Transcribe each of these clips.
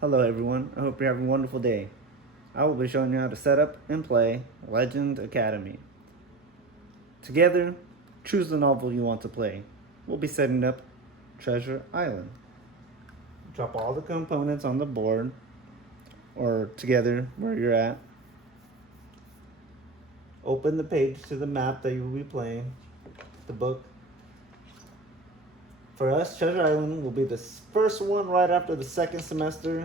Hello everyone, I hope you're having a wonderful day. I will be showing you how to set up and play Legend Academy. Together, choose the novel you want to play. We'll be setting up Treasure Island. Drop all the components on the board or together where you're at. Open the page to the map that you will be playing, the book. For us, Treasure Island will be the first one right after the second semester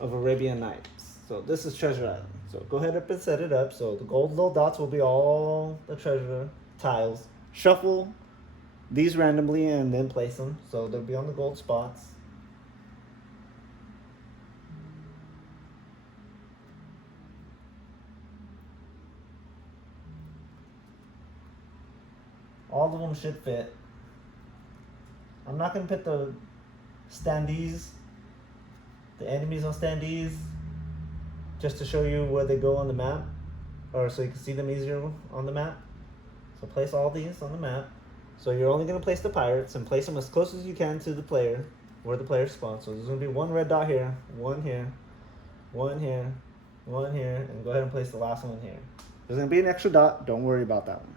of Arabian Nights. So this is Treasure Island. So go ahead and set it up. So the gold little dots will be all the treasure tiles. Shuffle these randomly and then place them. So they'll be on the gold spots. All of them should fit. I'm not going to put the standees, the enemies on standees, just to show you where they go on the map, or so you can see them easier on the map. So place all these on the map. So you're only going to place the pirates and place them as close as you can to the player, where the player spawns. So there's going to be one red dot here, one here, one here, one here, and go ahead and place the last one here. There's going to be an extra dot, don't worry about that one.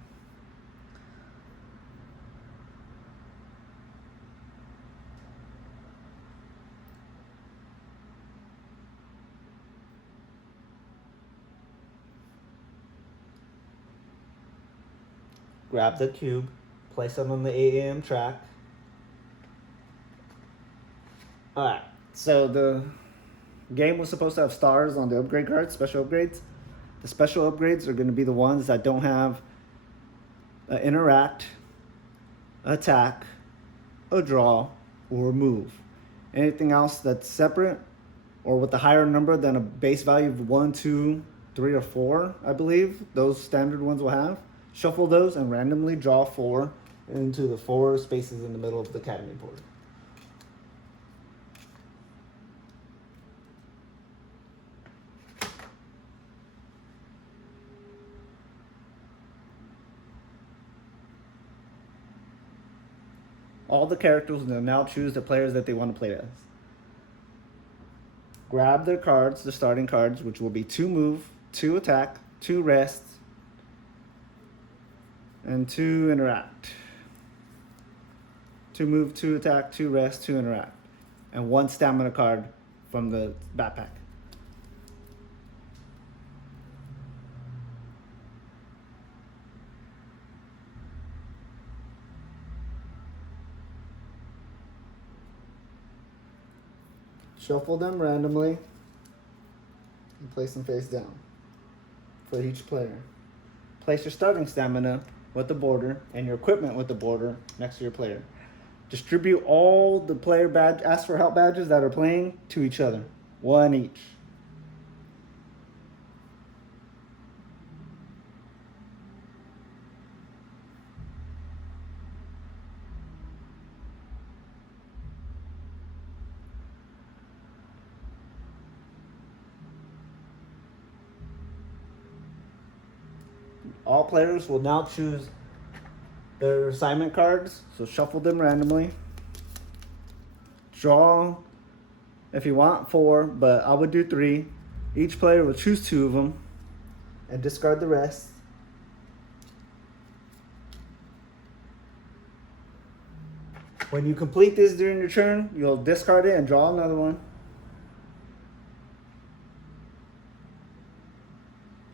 Grab the cube, place it on the 8 a.m. track. Alright, so the game was supposed to have stars on the upgrade cards, special upgrades. The special upgrades are going to be the ones that don't have interact, attack, a draw, or move. Anything else that's separate or with a higher number than a base value of 1, 2, 3, or 4, I believe, those standard ones will have. Shuffle those and randomly draw 4 into the 4 spaces in the middle of the academy board. All the characters will now choose the players that they want to play as. Grab their cards, the starting cards, which will be 2 move, 2 attack, 2 rest, and 2 interact. 2 move, 2 attack, 2 rest, 2 interact. And 1 stamina card from the backpack. Shuffle them randomly and place them face down for each player. Place your starting stamina with the border and your equipment with the border next to your player. Distribute all the player badge, ask for help badges that are playing to each other, 1 each. All players will now choose their assignment cards, so shuffle them randomly. Draw, if you want, 4, but I would do 3. Each player will choose 2 of them and discard the rest. When you complete this during your turn, you'll discard it and draw another one.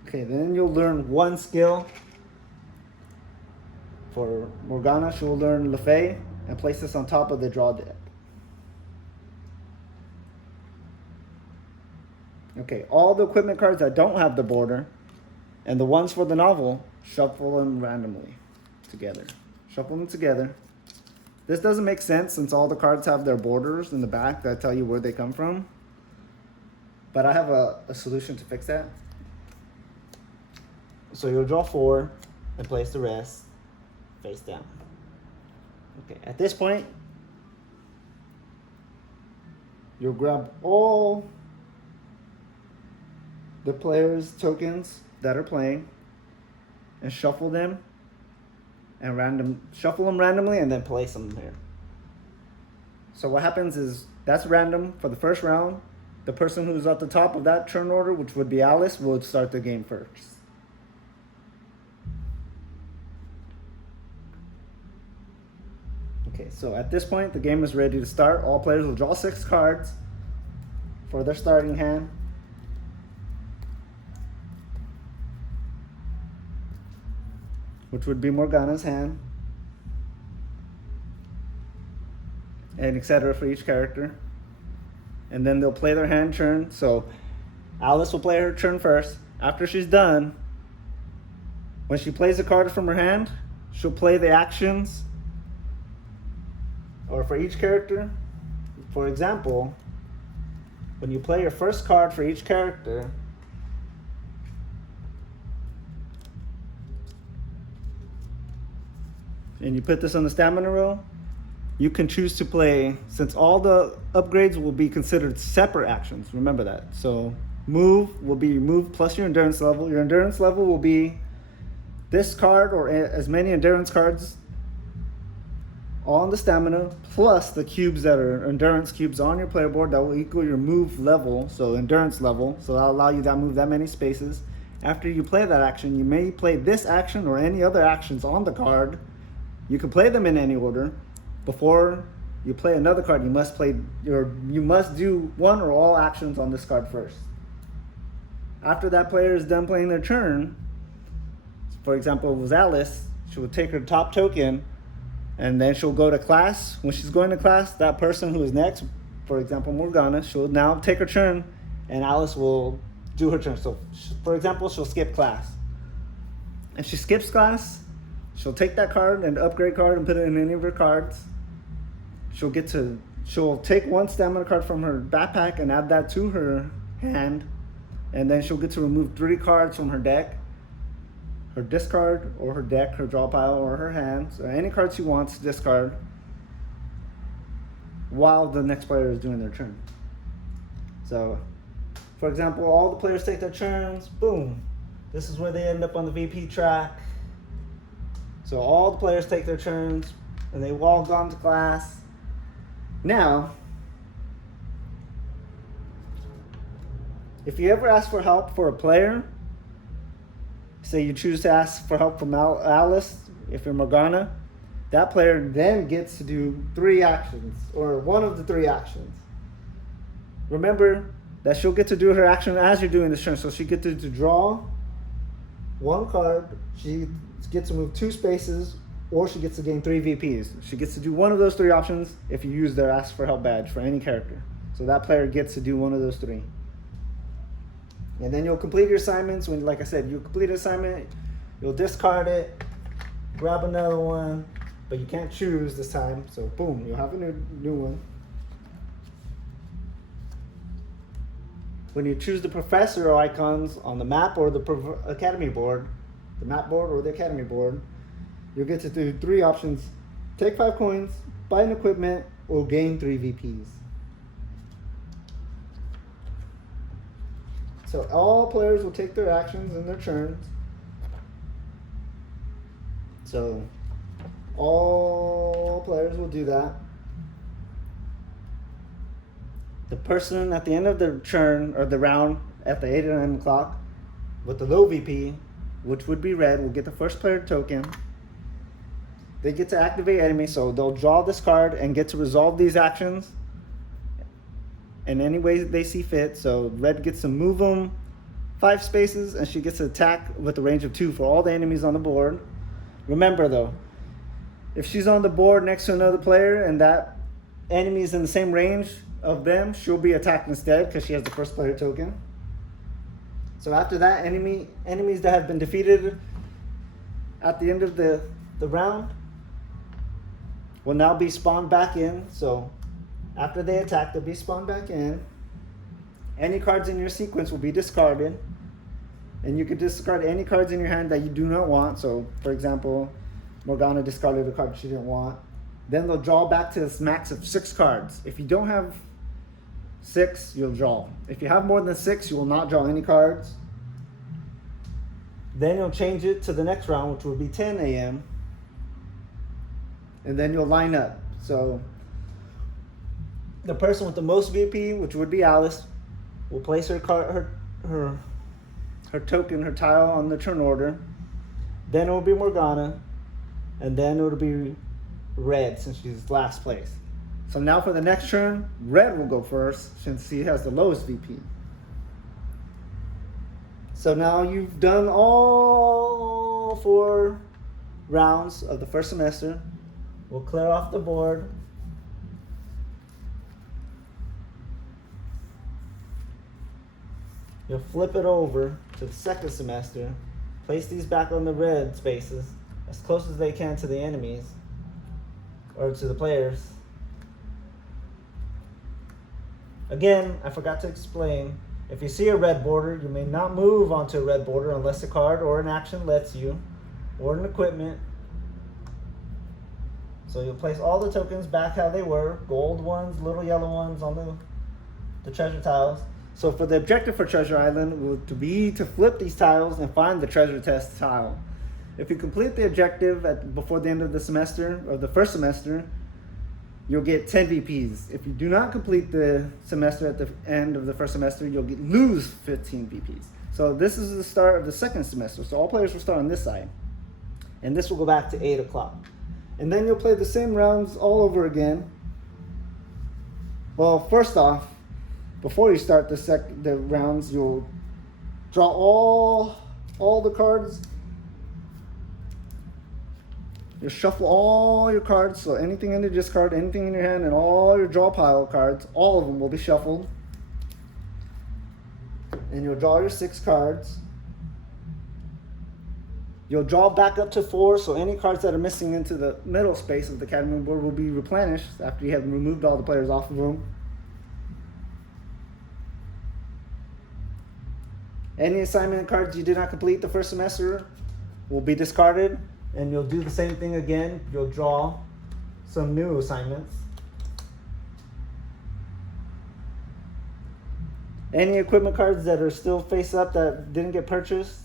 Okay, then you'll learn 1 skill. For Morgana, she will learn Lefay and place this on top of the draw deck. Okay, all the equipment cards that don't have the border and the ones for the novel, shuffle them randomly together. Shuffle them together. This doesn't make sense since all the cards have their borders in the back that tell you where they come from. But I have a solution to fix that. So you'll draw 4 and place the rest face down. Okay, at this point, you'll grab all the players' tokens that are playing and shuffle them and shuffle them randomly and then place them here. So what happens is that's random for the first round. the person who's at the top of that turn order, which would be Alice, will start the game first. Okay, so at this point, the game is ready to start. All players will draw 6 cards for their starting hand. Which would be Morgana's hand. And etc. for each character. And then they'll play their hand turn. So Alice will play her turn first. After she's done, when she plays a card from her hand, she'll play the actions. Or for each character. For example, when you play your first card for each character, and you put this on the stamina roll, you can choose to play, since all the upgrades will be considered separate actions, remember that. So move will be move plus your endurance level. Your endurance level will be this card or as many endurance cards on the stamina, plus the cubes that are endurance cubes on your player board that will equal your move level, so endurance level. So that'll allow you to move that many spaces. After you play that action, you may play this action or any other actions on the card. You can play them in any order. Before you play another card, you must do one or all actions on this card first. After that player is done playing their turn, for example, it was Alice, she would take her top token, and then she'll go to class. When she's going to class, that person who is next, for example, Morgana, she'll now take her turn, and Alice will do her turn. So, for example, she'll skip class. If she skips class, she'll take that card and upgrade card and put it in any of her cards. She'll take one stamina card from her backpack and add that to her hand, and then she'll get to remove 3 cards from her deck, her discard or her deck, her draw pile or her hands, or any cards she wants to discard while the next player is doing their turn. So, for example, all the players take their turns, boom. This is where they end up on the VP track. So all the players take their turns, and they've all gone to class. Now, if you ever ask for help for a player, say you choose to ask for help from Alice, if you're Morgana, that player then gets to do 3 actions, or one of the 3 actions. Remember that she'll get to do her action as you're doing this turn, so she gets to draw 1 card, she gets to move 2 spaces, or she gets to gain 3 VPs. She gets to do one of those 3 options if you use their Ask for Help badge for any character. So that player gets to do one of those 3. And then you'll complete your assignments. When, like I said, you complete an assignment, you'll discard it, grab another one, but you can't choose this time. So boom, you'll have a new one. When you choose the professor icons on the map or the academy board, the map board or the academy board, you'll get to do 3 options: take 5 coins, buy an equipment, or gain 3 VPs. So all players will take their actions in their turns. So all players will do that. The person at the end of the turn or the round at the 8 or 9 o'clock with the low VP, which would be red, will get the first player token. They get to activate enemies, so they'll draw this card and get to resolve these actions in any way they see fit. So red gets to move them 5 spaces, and she gets to attack with a range of 2 for all the enemies on the board. Remember though, if she's on the board next to another player and that enemy is in the same range of them, she'll be attacked instead because she has the first player token. So after that, enemies that have been defeated at the end of the round will now be spawned back in. So after they attack, they'll be spawned back in. Any cards in your sequence will be discarded, and you can discard any cards in your hand that you do not want. So for example, Morgana discarded a card she didn't want. Then they'll draw back to this max of 6 cards. If you don't have 6, you'll draw. If you have more than 6, you will not draw any cards. Then you'll change it to the next round, which will be 10 a.m. And then you'll line up. So the person with the most VP, which would be Alice, will place her token, her tile on the turn order. Then it will be Morgana, and then it will be Red since she's last place. So now for the next turn, Red will go first since he has the lowest VP. So now you've done all 4 rounds of the first semester. We'll clear off the board. You'll flip it over to the second semester. Place these back on the red spaces as close as they can to the enemies or to the players. Again, I forgot to explain. If you see a red border, you may not move onto a red border unless a card or an action lets you, or an equipment. So you'll place all the tokens back how they were, gold ones, little yellow ones on the treasure tiles. So for the objective for Treasure Island would be to flip these tiles and find the treasure chest tile. If you complete the objective before the end of the semester, or the first semester, you'll get 10 VPs. If you do not complete the semester at the end of the first semester, you'll lose 15 VPs. So this is the start of the second semester. So all players will start on this side. And this will go back to 8 o'clock. And then you'll play the same rounds all over again. Well, first off, before you start the rounds, you'll draw all the cards. You shuffle all your cards, so anything in the discard, anything in your hand, and all your draw pile cards, all of them will be shuffled. And you'll draw your 6 cards. You'll draw back up to 4, so any cards that are missing into the middle space of the Academy board will be replenished after you have removed all the players off the room. Any assignment cards you did not complete the first semester will be discarded, and you'll do the same thing again. You'll draw some new assignments. Any equipment cards that are still face up that didn't get purchased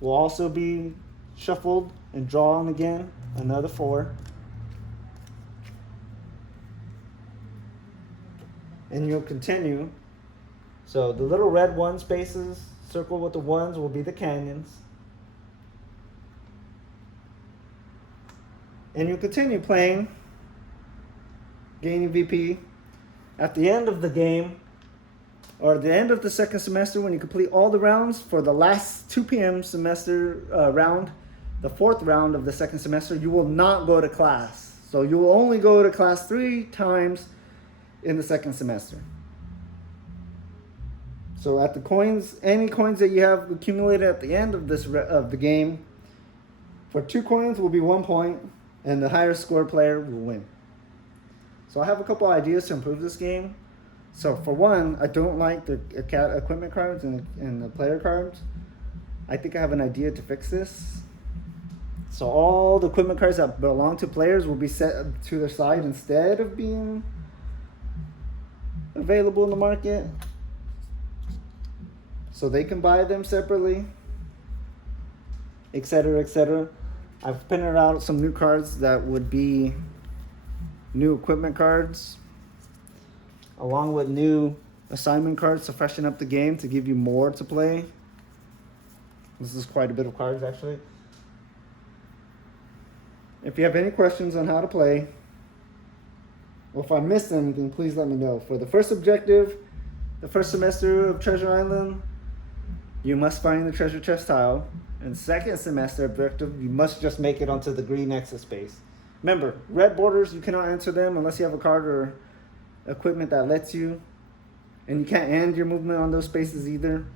will also be shuffled and drawn again, another 4. And you'll continue. So the little red 1 spaces, circle with the 1s, will be the canyons. And you'll continue playing, gaining VP. At the end of the game, or at the end of the second semester, when you complete all the rounds for the last 2 p.m. semester round, the 4th round of the second semester, you will not go to class. So you will only go to class 3 times in the second semester. So at the coins, any coins that you have accumulated at the end of of the game, for 2 coins will be 1 point, and the higher score player will win. So I have a couple ideas to improve this game. So for one, I don't like the equipment cards and the player cards. I think I have an idea to fix this. So all the equipment cards that belong to players will be set to their side instead of being available in the market. So they can buy them separately, etc., etc. I've printed out some new cards that would be new equipment cards, along with new assignment cards to freshen up the game, to give you more to play. This is quite a bit of cards, actually. If you have any questions on how to play, or if I missed anything, please let me know. For the first objective, the first semester of Treasure Island, you must find the treasure chest tile. And second semester objective, you must just make it onto the green exit space. Remember, red borders, you cannot enter them unless you have a card or equipment that lets you. And you can't end your movement on those spaces either.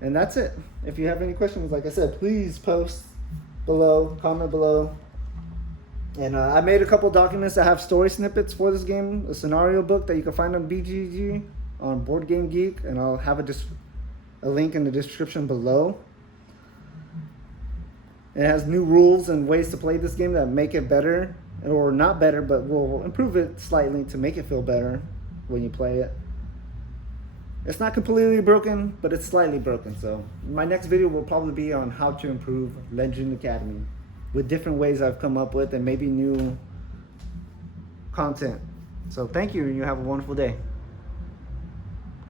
And that's it. If you have any questions, like I said, please post below, comment below. And I made a couple documents that have story snippets for this game, a scenario book that you can find on BGG, on Board Game Geek, and I'll have a link in the description below. It has new rules and ways to play this game that make it better, or not better, but will improve it slightly to make it feel better when you play it. It's not completely broken, but it's slightly broken. So my next video will probably be on how to improve Legend Academy, with different ways I've come up with and maybe new content. So thank you, and you have a wonderful day.